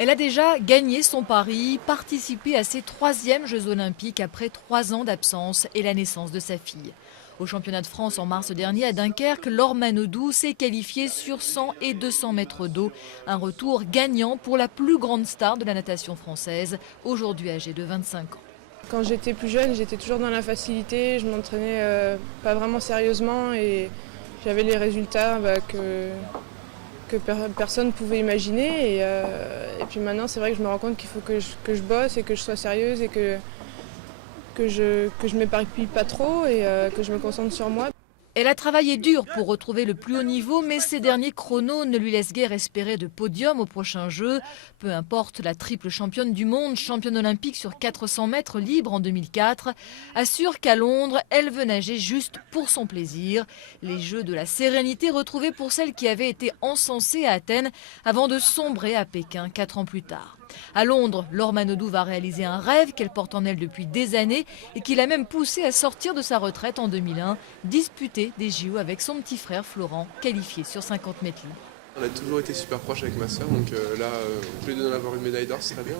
Elle a déjà gagné son pari, participé à ses 3e Jeux Olympiques après 3 ans d'absence et la naissance de sa fille. Au championnat de France en mars dernier à Dunkerque, Laure Manodou s'est qualifiée sur 100 et 200 mètres d'eau. Un retour gagnant pour la plus grande star de la natation française, aujourd'hui âgée de 25 ans. Quand j'étais plus jeune, j'étais toujours dans la facilité, je m'entraînais pas vraiment sérieusement et j'avais les résultats que personne ne pouvait imaginer. Et puis maintenant, c'est vrai que je me rends compte qu'il faut que je bosse et que je sois sérieuse et que je m'éparpille pas trop et que je me concentre sur moi. Elle a travaillé dur pour retrouver le plus haut niveau, mais ces derniers chronos ne lui laissent guère espérer de podium au prochain jeu. Peu importe, la triple championne du monde, championne olympique sur 400 mètres libre en 2004, assure qu'à Londres, elle veut nager juste pour son plaisir. Les jeux de la sérénité retrouvés pour celle qui avait été encensée à Athènes avant de sombrer à Pékin 4 ans plus tard. À Londres, Laure Manodou va réaliser un rêve qu'elle porte en elle depuis des années et qui l'a même poussée à sortir de sa retraite en 2001, disputer des JO avec son petit frère Florent, qualifié sur 50 mètres libres. On a toujours été super proches avec ma sœur, donc là, tous les deux d'en avoir une médaille d'or, ce serait bien.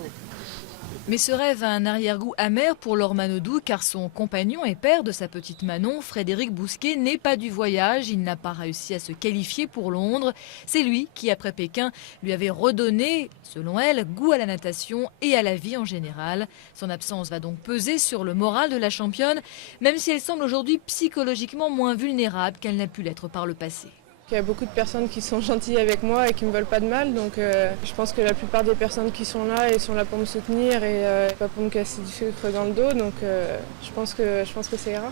Mais ce rêve a un arrière-goût amer pour Laure Manodou, car son compagnon et père de sa petite Manon, Frédéric Bousquet, n'est pas du voyage. Il n'a pas réussi à se qualifier pour Londres. C'est lui qui, après Pékin, lui avait redonné, selon elle, goût à la natation et à la vie en général. Son absence va donc peser sur le moral de la championne, même si elle semble aujourd'hui psychologiquement moins vulnérable qu'elle n'a pu l'être par le passé. Il y a beaucoup de personnes qui sont gentilles avec moi et qui ne me veulent pas de mal, donc je pense que la plupart des personnes qui sont là, elles sont là pour me soutenir et pas pour me casser du sucre dans le dos, donc je pense que ça ira.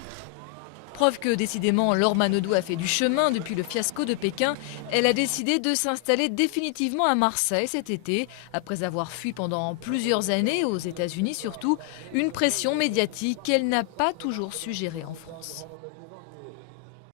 Preuve que décidément Laure Manodou a fait du chemin depuis le fiasco de Pékin. Elle a décidé de s'installer définitivement à Marseille cet été, après avoir fui pendant plusieurs années, aux États-Unis surtout, une pression médiatique qu'elle n'a pas toujours su gérer en France.